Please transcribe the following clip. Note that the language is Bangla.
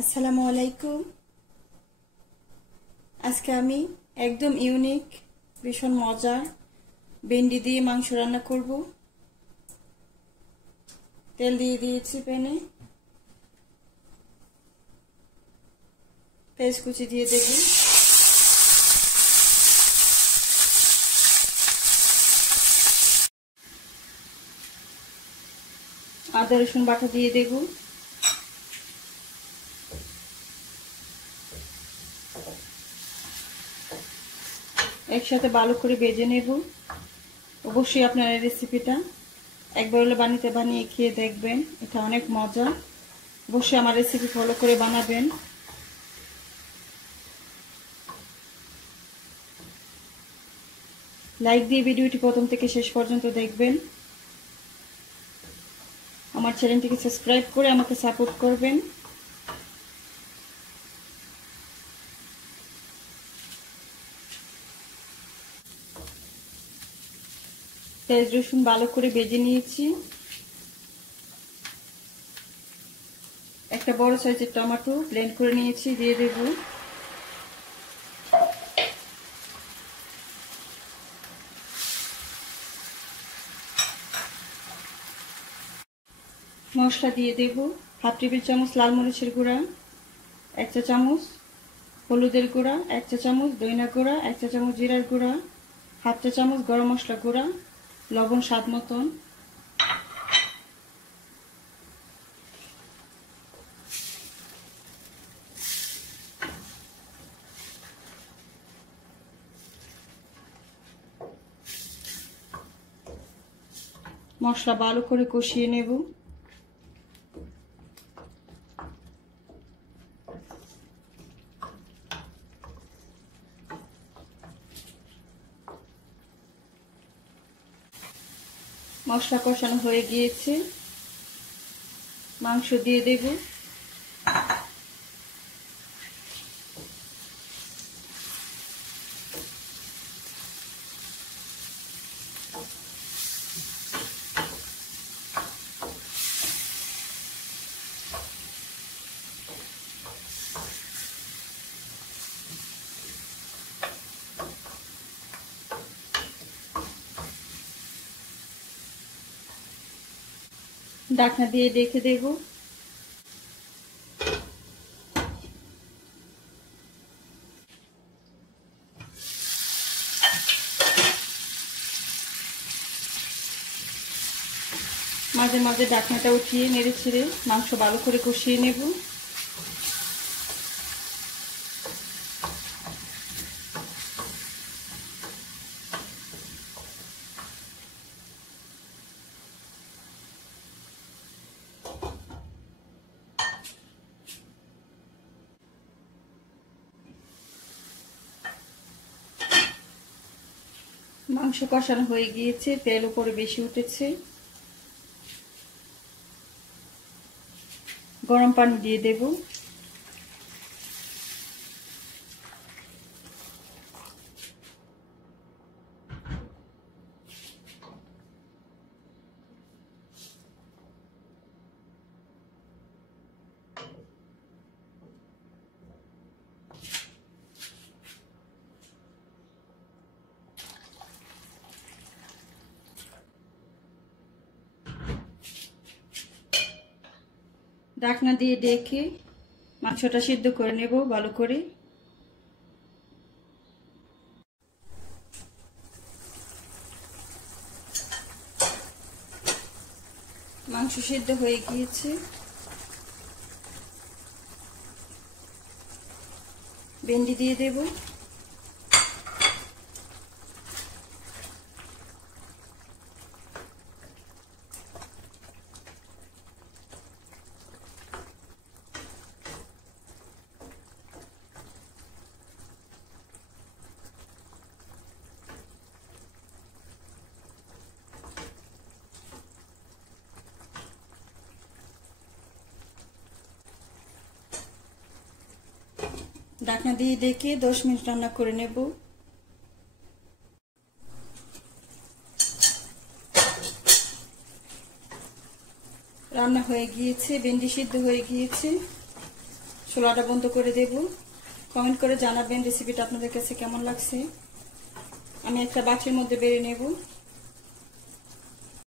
আসসালামু আলাইকুম। আজকে আমি একদম ইউনিক ভীষণ মজার ভেন্ডি দিয়ে মাংস রান্না করব। তেল দিয়ে দিয়েছি প্যানে, পেঁয়াজ কুচি দিয়ে দেব, আদা রসুন বাটা দিয়ে দেব, একসাথে ভালো করে ভেজে নেব। অবশ্যই আপনার এই রেসিপিটা একবার হলে বানিয়ে খেয়ে দেখবেন, এটা অনেক মজা। অবশ্যই আমার রেসিপি ফলো করে বানাবেন। লাইক দিয়ে ভিডিওটি প্রথম থেকে শেষ পর্যন্ত দেখবেন। আমার চ্যানেলটিকে সাবস্ক্রাইব করে আমাকে সাপোর্ট করবেন। পেঁয়াজ রসুন ভালো করে ভেজে নিয়েছি। একটা বড় সাইজের টমেটো ব্লেন্ড করে নিয়েছি, দিয়ে দেব। মশলা দিয়ে দেব, হাফ টেবিল চামচ লাল মরিচের গুঁড়া, 1 চা চামচ হলুদের গুঁড়া, 1 চা চামচ ধনিয়া গুঁড়া, 1 চা চামচ জিরার গুঁড়া, হাফ চা চামচ গরম মশলা গুঁড়া, লবণ স্বাদ মতন। মশলা ভালো করে কষিয়ে নেব। মশলা কষানো হয়ে গিয়েছে, মাংস দিয়ে দেব। ঢাকনা দিয়ে রেখে দেব। মাঝে মাঝে ঢাকনাটা উঠিয়ে নেড়ে ছেড়ে মাংস ভালো করে কষিয়ে নেব। মাংস কষানো হয়ে গিয়েছে, তেল উপরে বেশি উঠেছে। গরম পানি দিয়ে দেব। ঢাকনা দিয়ে ডেকে মাংসটা সিদ্ধ করে নেব ভালো করে। মাংস সিদ্ধ হয়ে গিয়েছে, ভেন্ডি দিয়ে দেব। ঢাকনা দিয়ে ডেকে 10 মিনিট রান্না করে নেব। রান্না হয়ে গিয়েছে, ভেন্ডি সিদ্ধ হয়ে গিয়েছে। চুলাটা বন্ধ করে দেব। কমেন্ট করে জানাবেন রেসিপিটা আপনাদের কাছে কেমন লাগছে। আমি একটা বাটির মধ্যে বেড়ে নেব।